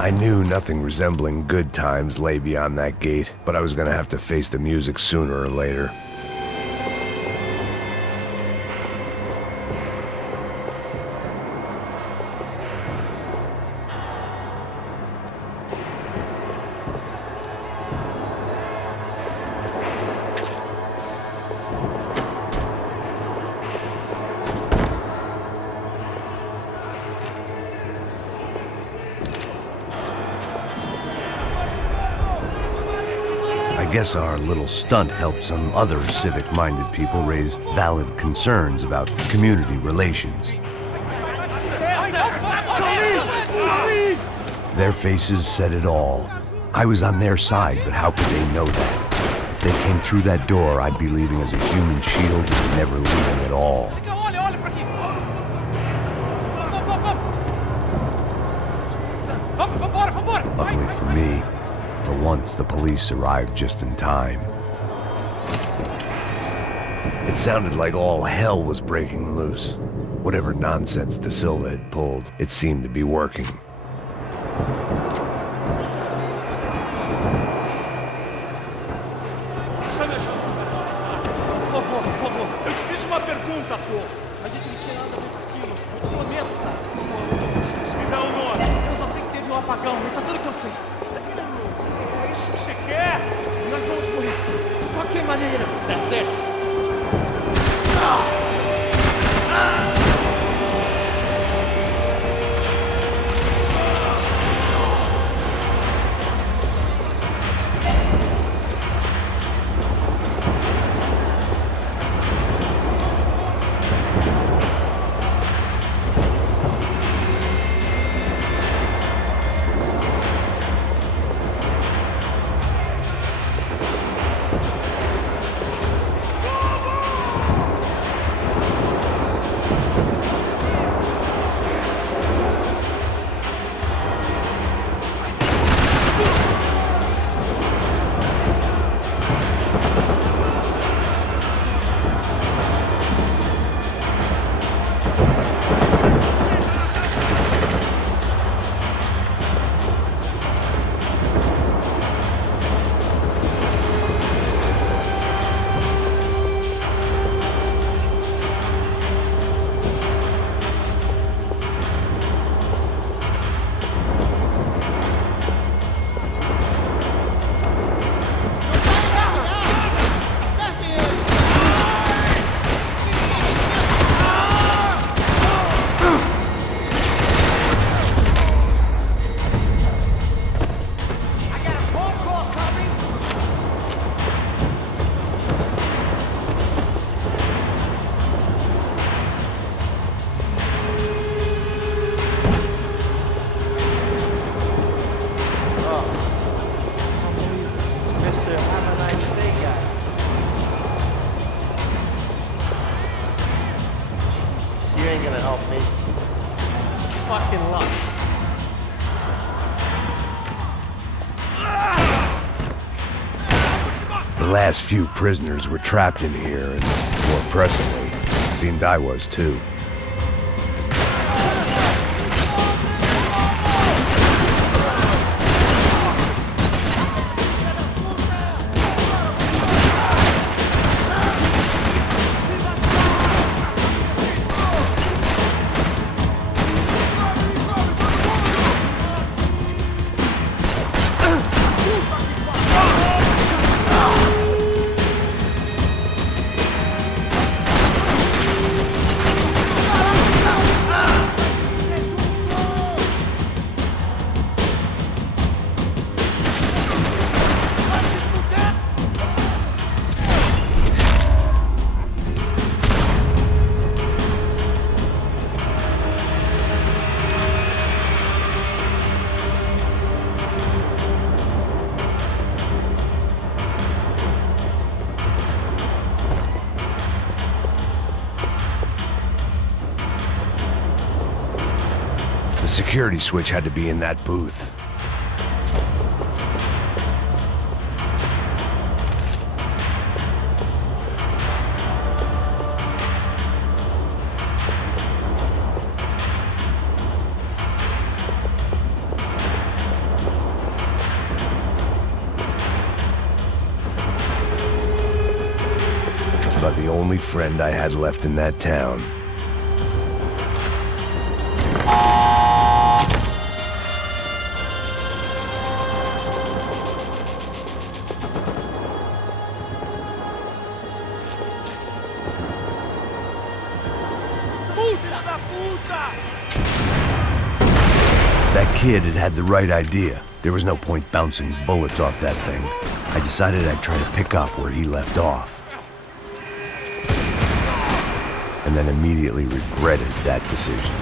I knew nothing resembling good times lay beyond that gate, but I was gonna have to face the music sooner or later. I guess our little stunt helped some other civic-minded people raise valid concerns about community relations. Their faces said it all. I was on their side, but how could they know that? If they came through that door, I'd be leaving as a human shield and never leaving at all. Luckily for me, for once, the police arrived just in time. It sounded like all hell was breaking loose. Whatever nonsense De Silva had pulled, it seemed to be working. The last few prisoners were trapped in here, and more pressingly, seemed I was too. The security switch had to be in that booth. about the only friend I had left in that town. That kid had the right idea. There was no point bouncing bullets off that thing. I decided I'd try to pick up where he left off. And then immediately regretted that decision.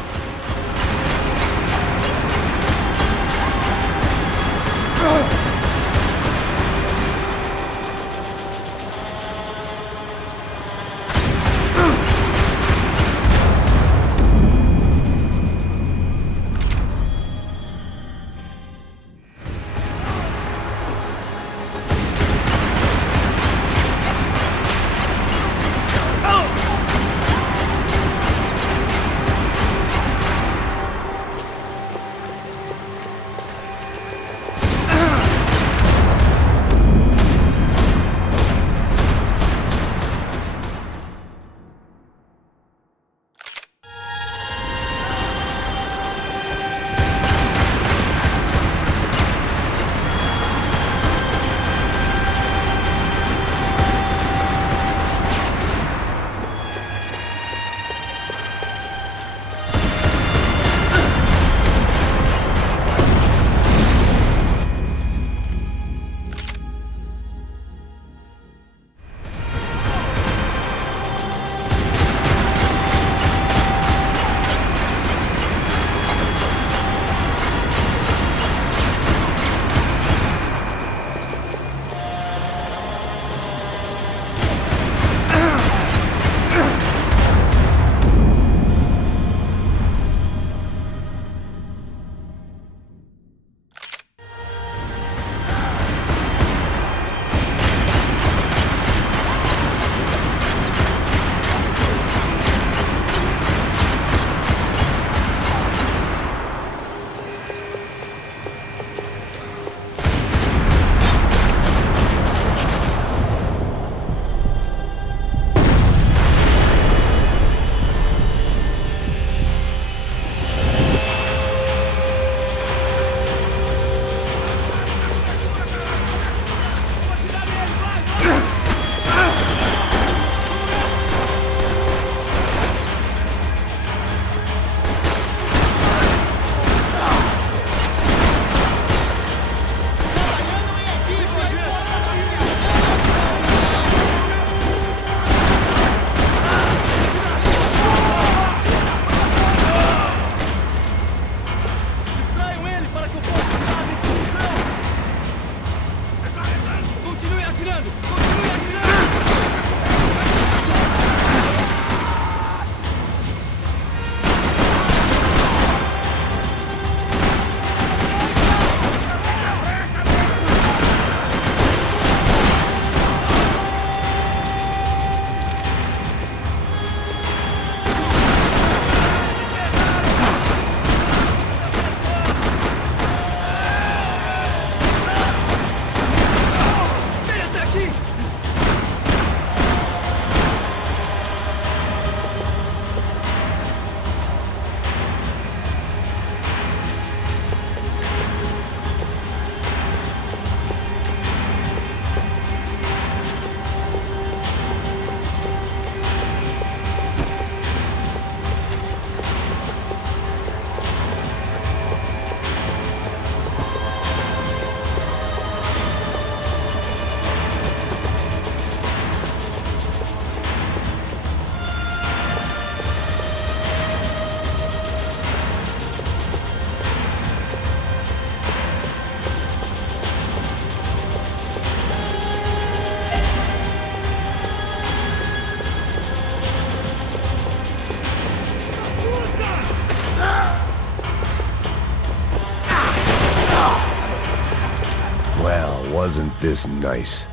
Wasn't this nice?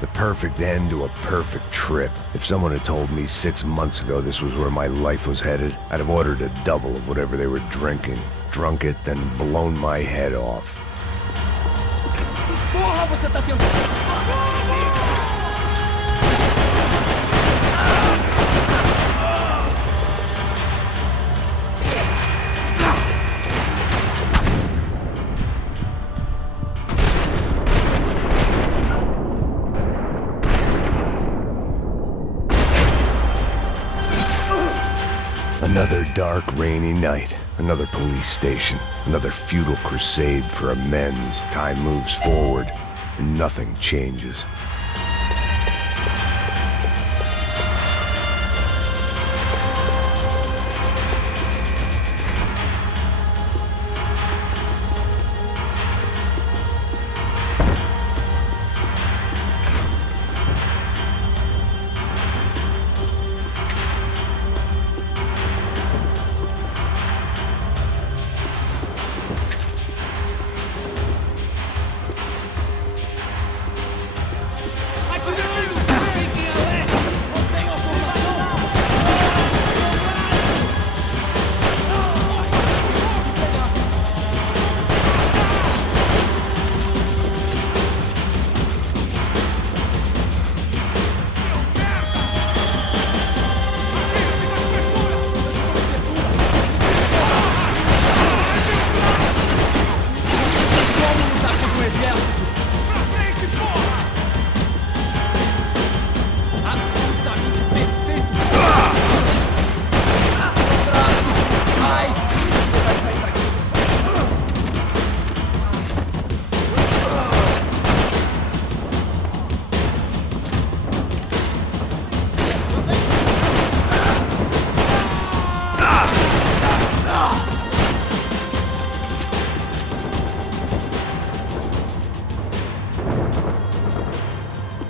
The perfect end to a perfect trip. If someone had told me 6 months ago this was where my life was headed, I'd have ordered a double of whatever they were drinking, drunk it, then blown my head off. Porra, você tá tentando... Another dark, rainy night. Another police station. Another futile crusade for amends. Time moves forward, and nothing changes.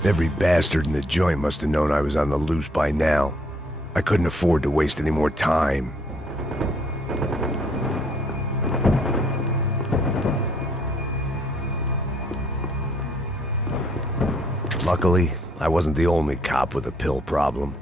Every bastard in the joint must have known I was on the loose by now. I couldn't afford to waste any more time. Luckily, I wasn't the only cop with a pill problem.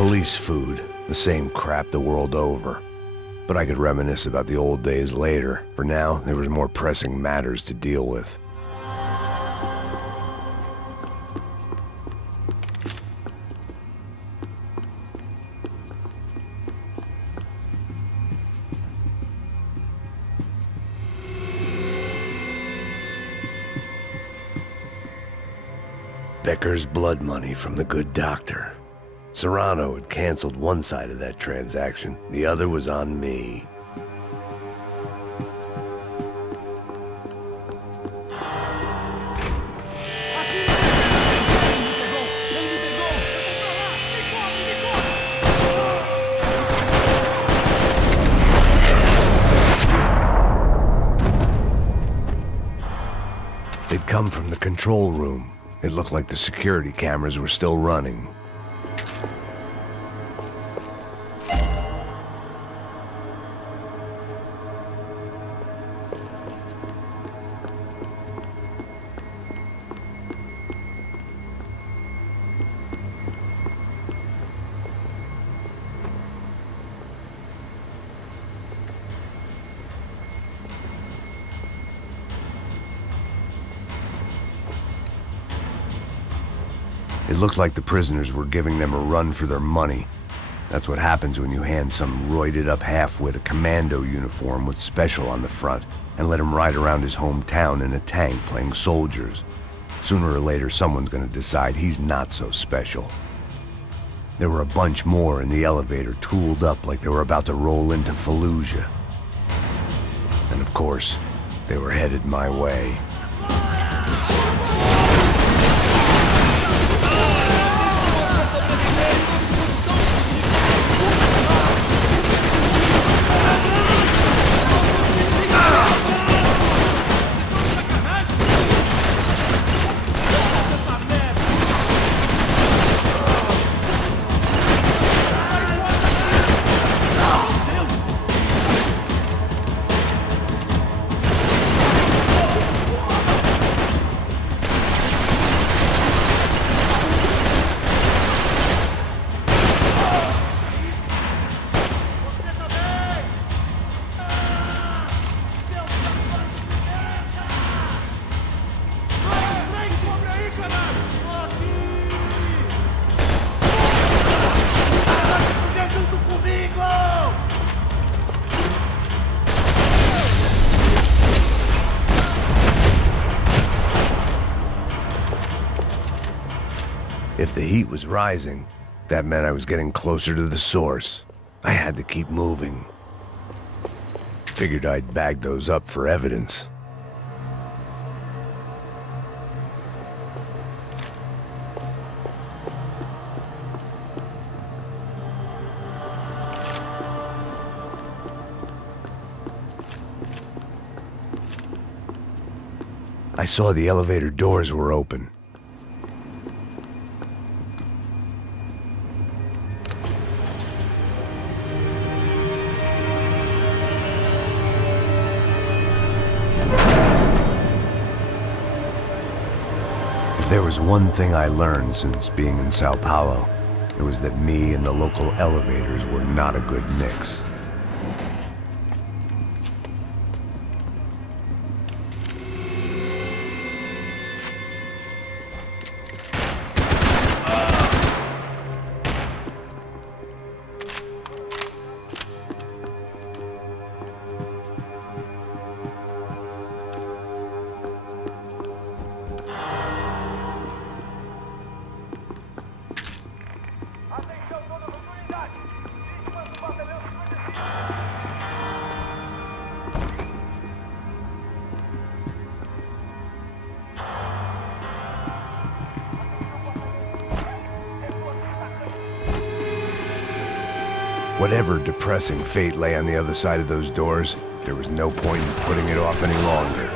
Police food, the same crap the world over. But I could reminisce about the old days later. For now, there was more pressing matters to deal with. Becker's blood money from the good doctor. Serrano had canceled one side of that transaction. The other was on me. They'd come from the control room. It looked like the security cameras were still running. It looked like the prisoners were giving them a run for their money. That's what happens when you hand some roided-up halfwit a commando uniform with special on the front and let him ride around his hometown in a tank playing soldiers. Sooner or later, someone's gonna decide he's not so special. There were a bunch more in the elevator, tooled up like they were about to roll into Fallujah. And of course, they were headed my way. If the heat was rising, that meant I was getting closer to the source. I had to keep moving. Figured I'd bag those up for evidence. I saw the elevator doors were open. If there was one thing I learned since being in Sao Paulo, it was that me and the local elevators were not a good mix. Whatever depressing fate lay on the other side of those doors, there was no point in putting it off any longer.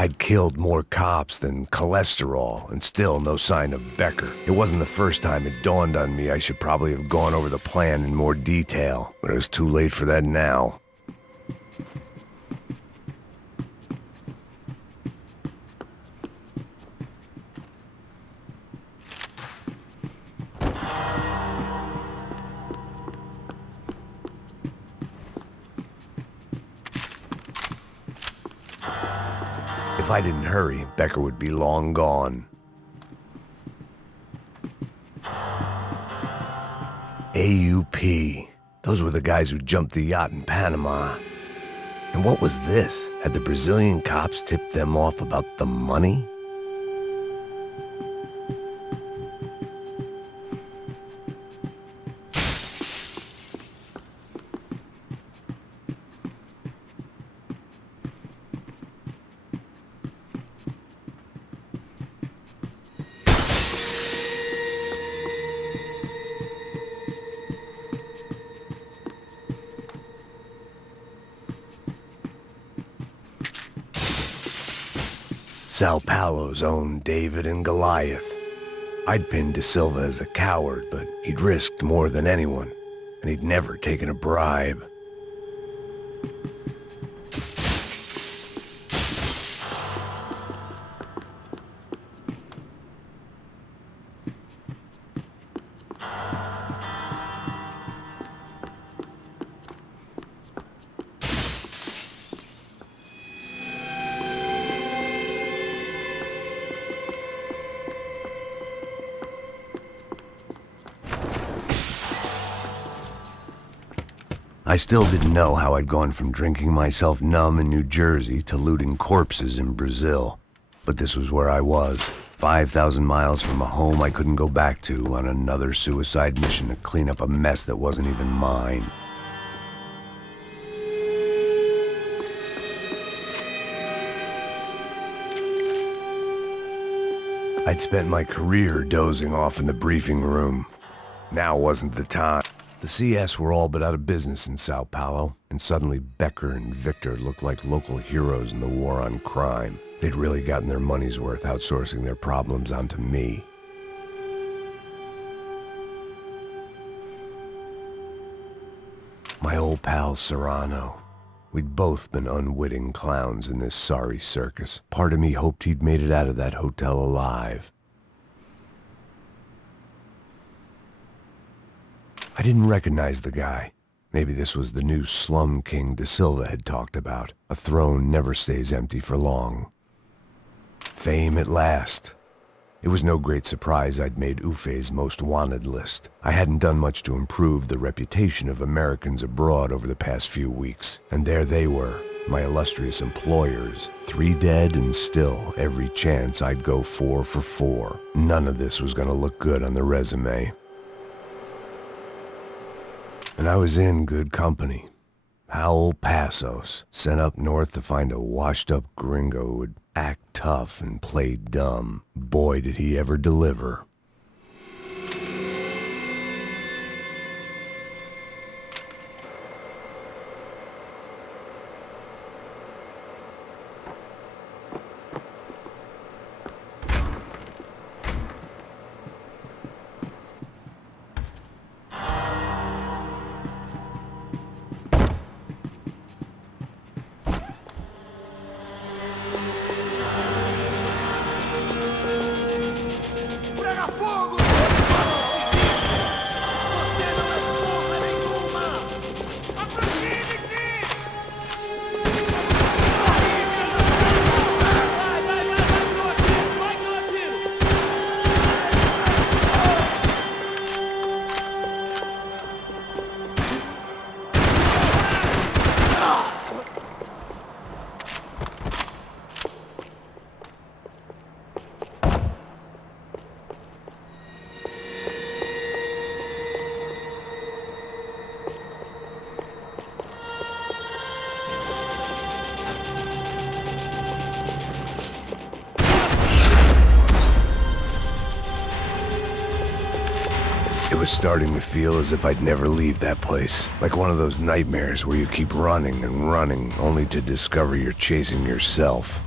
I'd killed more cops than cholesterol, and still no sign of Becker. It wasn't the first time it dawned on me I should probably have gone over the plan in more detail, but it was too late for that now. If I didn't hurry, Becker would be long gone. AUP. Those were the guys who jumped the yacht in Panama. And what was this? Had the Brazilian cops tipped them off about the money? Sao Paulo's own David and Goliath. I'd pinned De Silva as a coward, but he'd risked more than anyone, and he'd never taken a bribe. I still didn't know how I'd gone from drinking myself numb in New Jersey to looting corpses in Brazil. But this was where I was, 5,000 miles from a home I couldn't go back to, on another suicide mission to clean up a mess that wasn't even mine. I'd spent my career dozing off in the briefing room. Now wasn't the time. The CS were all but out of business in Sao Paulo, and suddenly Becker and Victor looked like local heroes in the war on crime. They'd really gotten their money's worth outsourcing their problems onto me. My old pal Serrano. We'd both been unwitting clowns in this sorry circus. Part of me hoped he'd made it out of that hotel alive. I didn't recognize the guy. Maybe this was the new slum king De Silva had talked about. A throne never stays empty for long. Fame at last. It was no great surprise I'd made Ufe's most wanted list. I hadn't done much to improve the reputation of Americans abroad over the past few weeks, and there they were, my illustrious employers, 3 dead and still every chance I'd go 4 for 4. None of this was gonna look good on the resume. And I was in good company. Howell Passos, sent up north to find a washed-up gringo who would act tough and play dumb. Boy, did he ever deliver. It was starting to feel as if I'd never leave that place. Like one of those nightmares where you keep running and running, only to discover you're chasing yourself.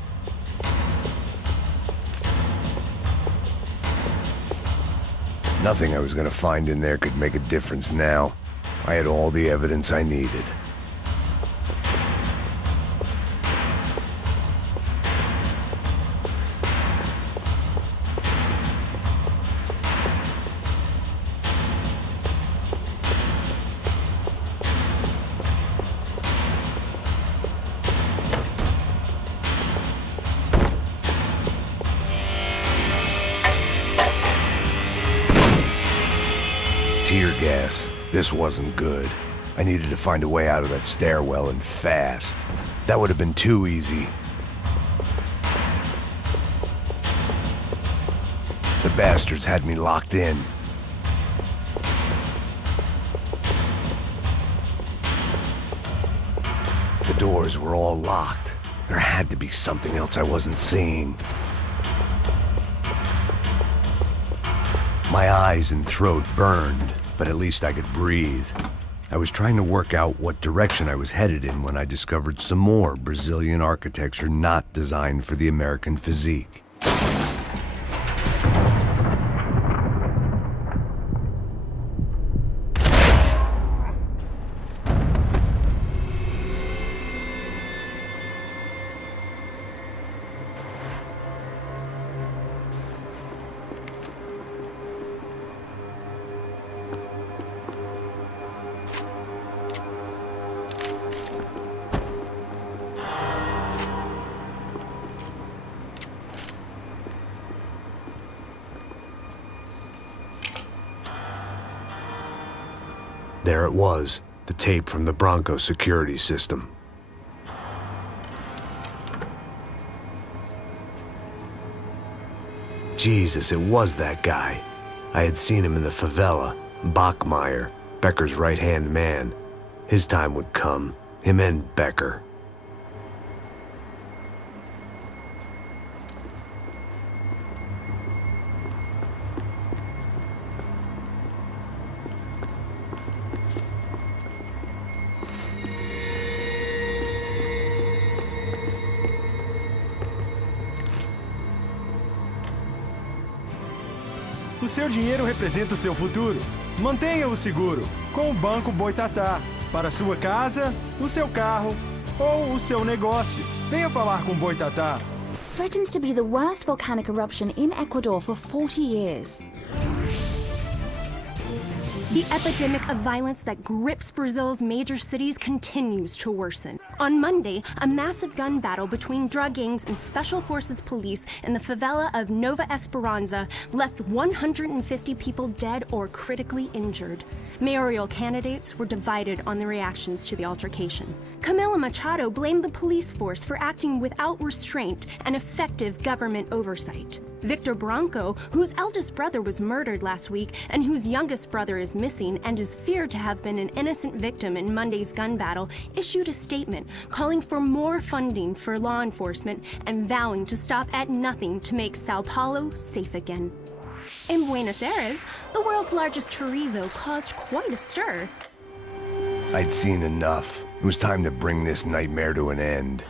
Nothing I was gonna find in there could make a difference now. I had all the evidence I needed. Tear gas. This wasn't good. I needed to find a way out of that stairwell and fast. That would have been too easy. The bastards had me locked in. The doors were all locked. There had to be something else I wasn't seeing. My eyes and throat burned, but at least I could breathe. I was trying to work out what direction I was headed in when I discovered some more Brazilian architecture not designed for the American physique. There it was, the tape from the Bronco security system. Jesus, it was that guy. I had seen him in the favela, Bachmeyer, Becker's right-hand man. His time would come, him and Becker. O seu dinheiro representa o seu futuro. Mantenha-o seguro com o Banco Boitatá. Para a sua casa, o seu carro ou o seu negócio. Venha falar com Boitatá. Threatens to be the worst volcanic eruption in Ecuador for 40 years. The epidemic of violence that grips Brazil's major cities continues to worsen. On Monday, a massive gun battle between drug gangs and special forces police in the favela of Nova Esperanza left 150 people dead or critically injured. Mayoral candidates were divided on the reactions to the altercation. Camila Machado blamed the police force for acting without restraint and effective government oversight. Victor Branco, whose eldest brother was murdered last week and whose youngest brother is missing and is feared to have been an innocent victim in Monday's gun battle, issued a statement calling for more funding for law enforcement and vowing to stop at nothing to make Sao Paulo safe again. In Buenos Aires, the world's largest chorizo caused quite a stir. I'd seen enough. It was time to bring this nightmare to an end.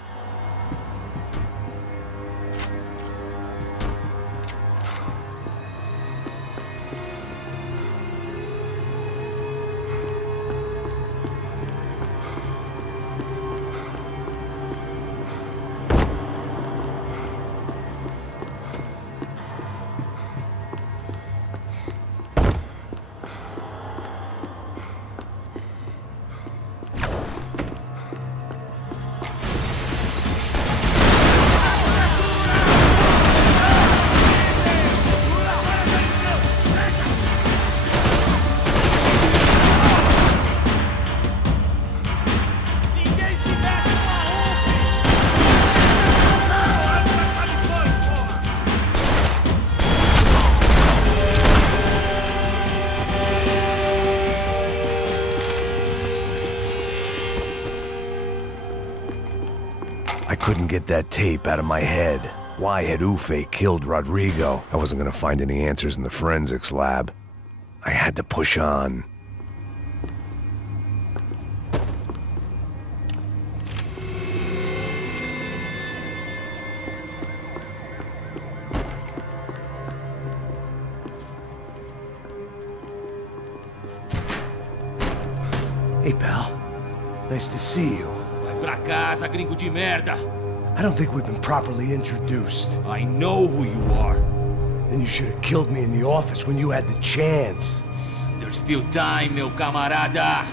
I couldn't get that tape out of my head. Why had Ufe killed Rodrigo? I wasn't gonna find any answers in the forensics lab. I had to push on. Nice to see you. Vai pra casa, gringo de merda. I don't think we've been properly introduced. I know who you are. Then you should have killed me in the office when you had the chance. There's still time, meu camarada.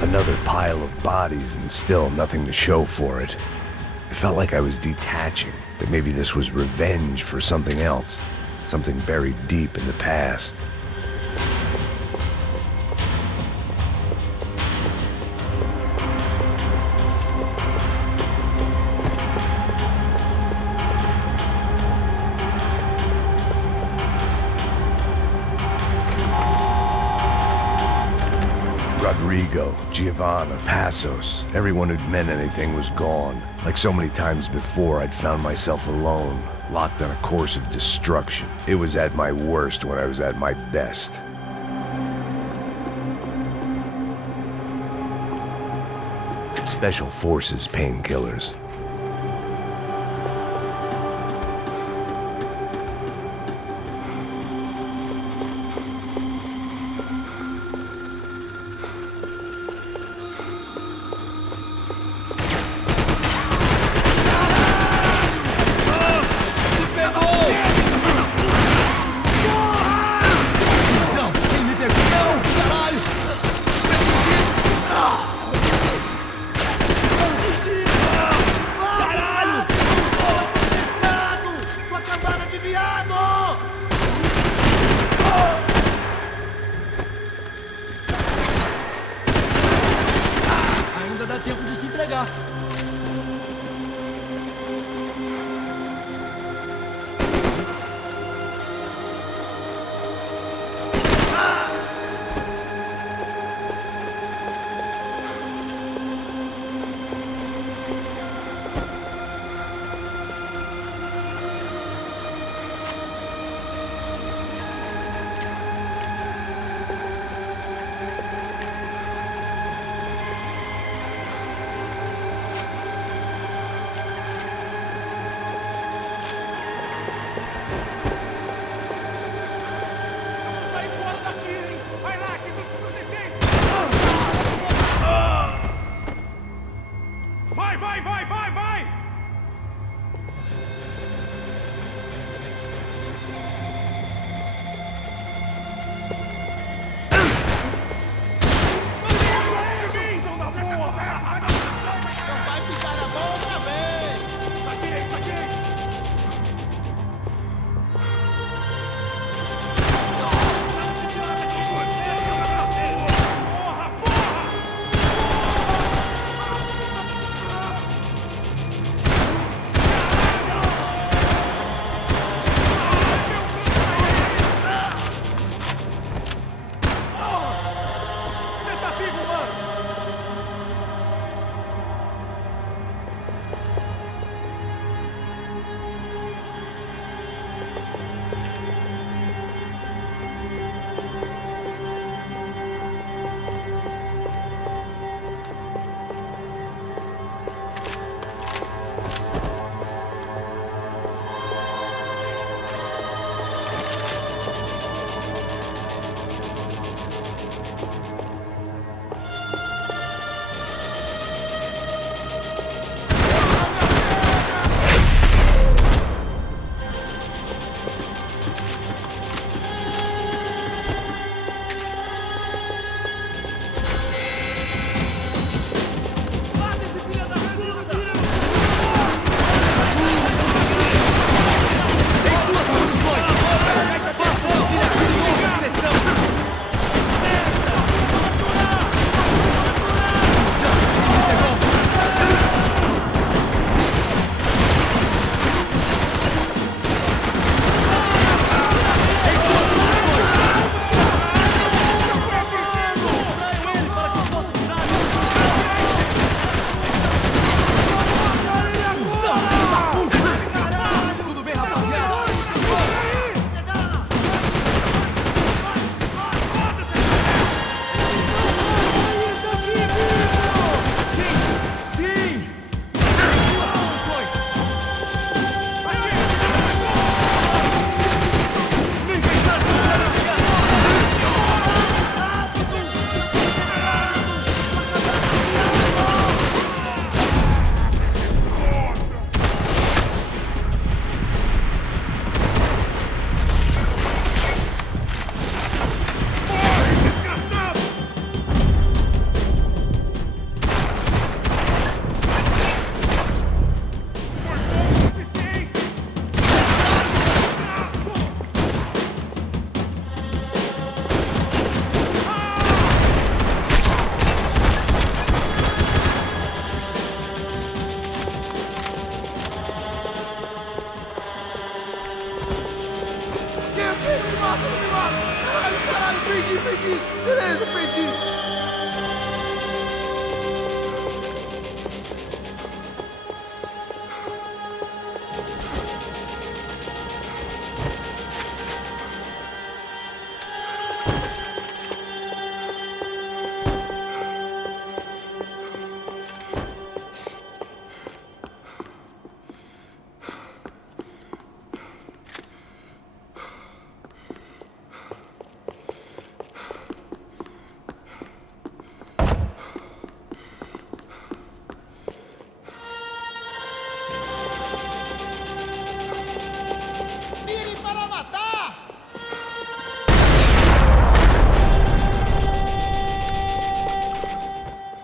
Another pile of bodies and still nothing to show for it. It felt like I was detaching, that maybe this was revenge for something else, something buried deep in the past. Rodrigo, Giovanna, Passos, everyone who'd meant anything was gone. Like so many times before, I'd found myself alone, locked on a course of destruction. It was at my worst when I was at my best. Special Forces painkillers.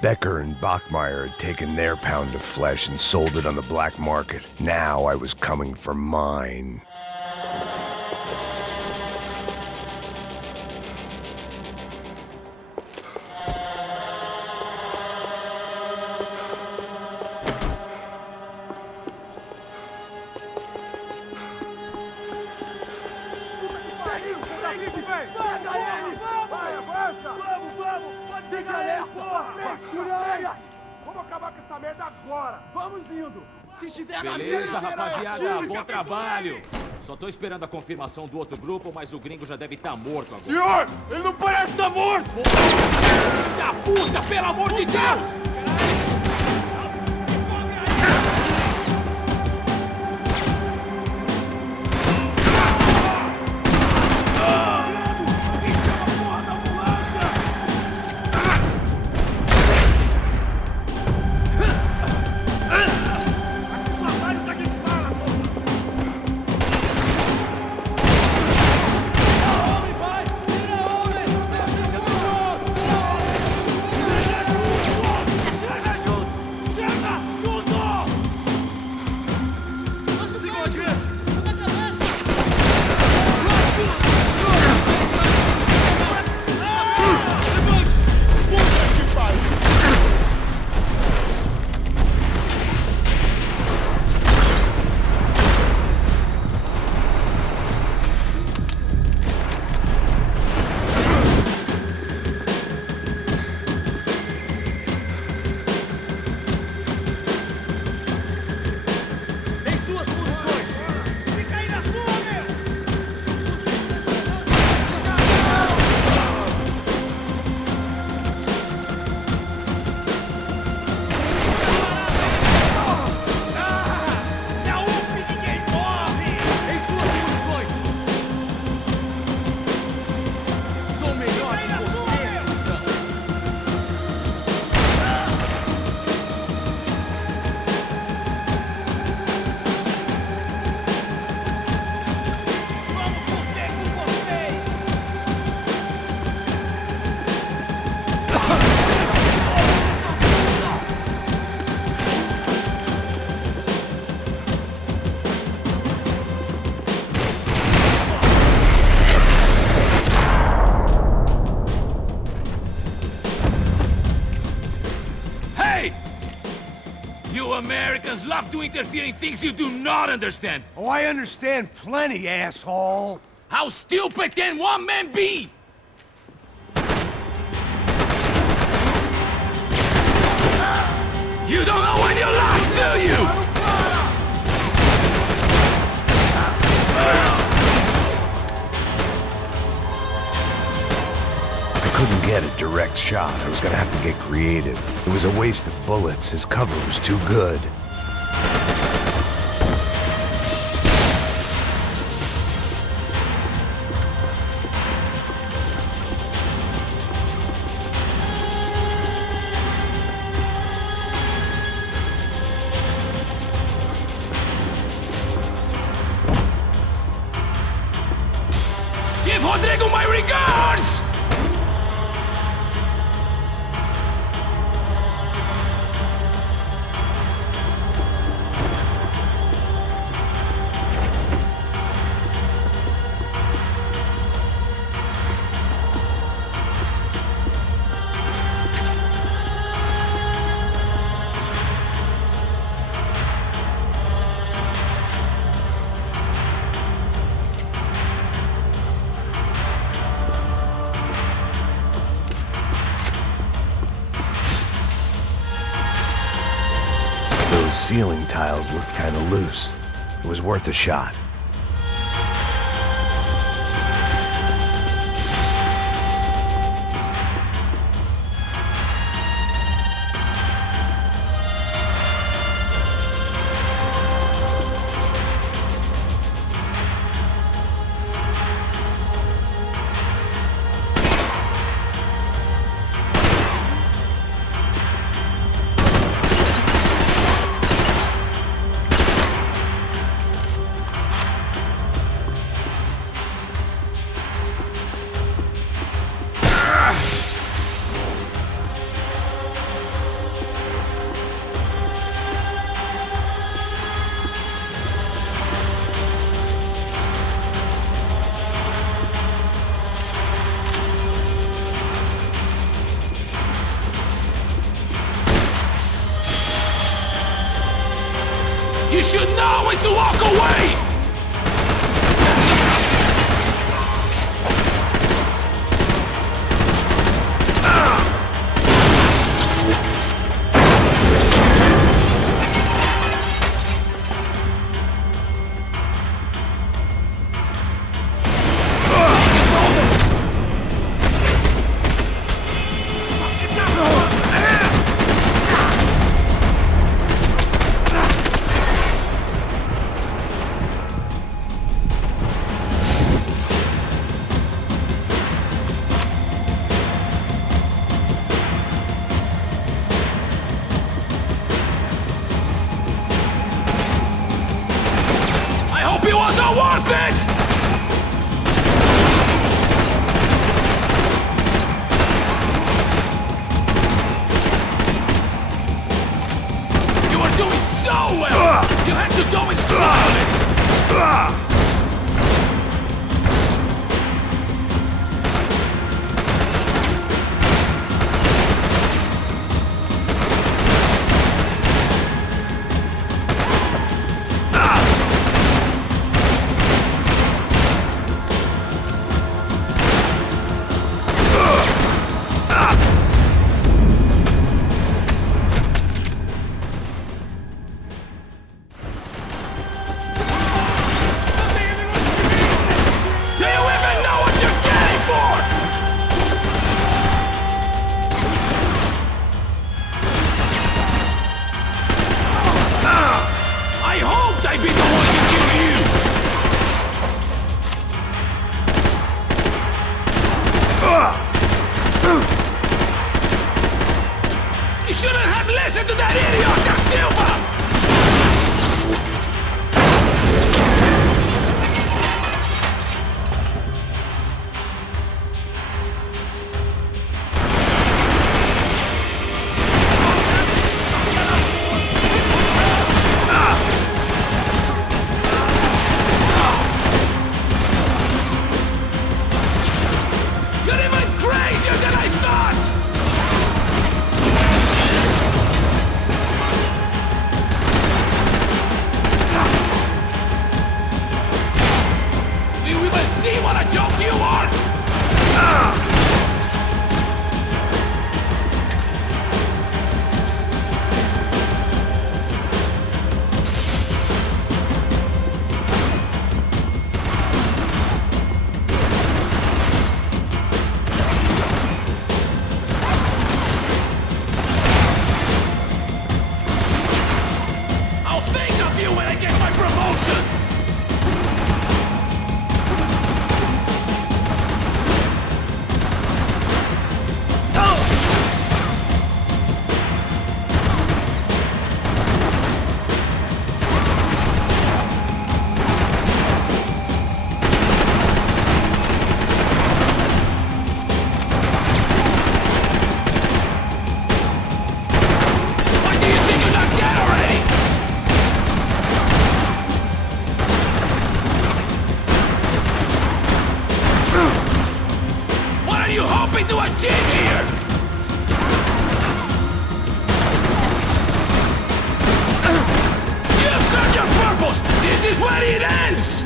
Becker and Bachmeyer had taken their pound of flesh and sold it on the black market. Now I was coming for mine. Beleza, rapaziada, bom trabalho. Só tô esperando a confirmação do outro grupo, mas o gringo já deve estar morto agora. Senhor, ele não parece estar morto! Filho da puta, pelo amor de Deus! Americans love to interfere in things you do not understand. Oh, I understand plenty, asshole. How stupid can one man be? You don't know when you lost, do you? I couldn't get a direct shot. I was gonna have to get creative. It was a waste of bullets. His cover was too good. Give Rodrigo my regards! Ceiling tiles looked kind of loose. It was worth a shot. should know when to walk away! Worth it! You are doing so well! You had to go and throttle it! You shouldn't have listened to that idiot, Da Silva! To achieve here! You have served your purpose! This is where it ends!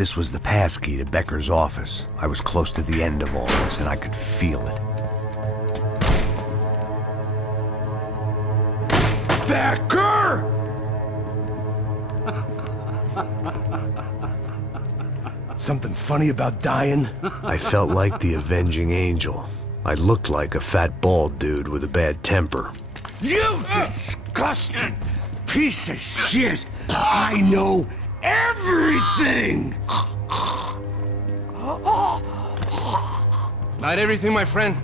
This was the passkey to Becker's office. I was close to the end of all this, and I could feel it. Becker! Something funny about dying? I felt like the avenging angel. I looked like a fat bald dude with a bad temper. You disgusting piece of shit! I know everything! Not everything, my friend.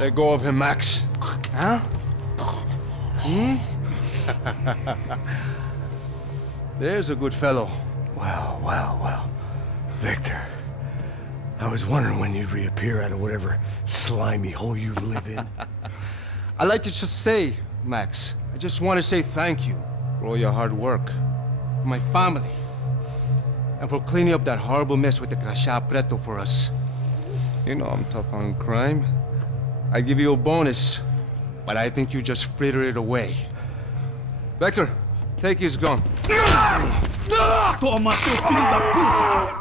Let go of him, Max. Huh? There's a good fellow. Well. Victor, I was wondering when you'd reappear out of whatever slimy hole you live in. I'd like to just say, Max, I just want to say thank you for all your hard work, for my family, and for cleaning up that horrible mess with the Crasha Preto for us. You know I'm tough on crime. I give you a bonus, but I think you just fritter it away. Becker, take his gun. Toma, seu filho da puta!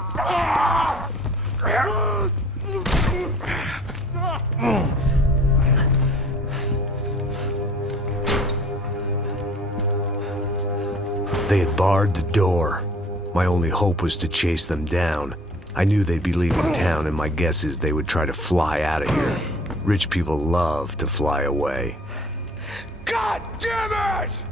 They had barred the door. My only hope was to chase them down. I knew they'd be leaving town, and my guess is they would try to fly out of here. Rich people love to fly away. God damn it!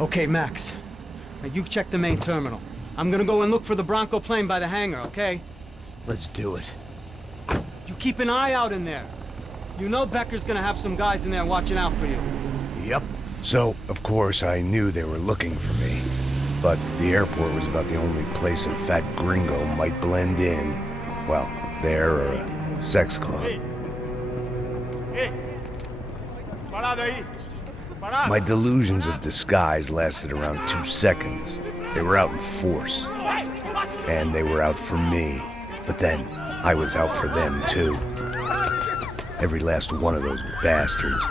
Okay, Max. Now you check the main terminal. I'm gonna go and look for the Bronco plane by the hangar, okay? Let's do it. You keep an eye out in there. You know Becker's gonna have some guys in there watching out for you. Yep. So, of course, I knew they were looking for me. But the airport was about the only place a fat gringo might blend in. Well, there or a sex club. Hey! Parado aí! Parado! My delusions of disguise lasted around 2 seconds. They were out in force. And they were out for me. But then, I was out for them too. Every last one of those bastards.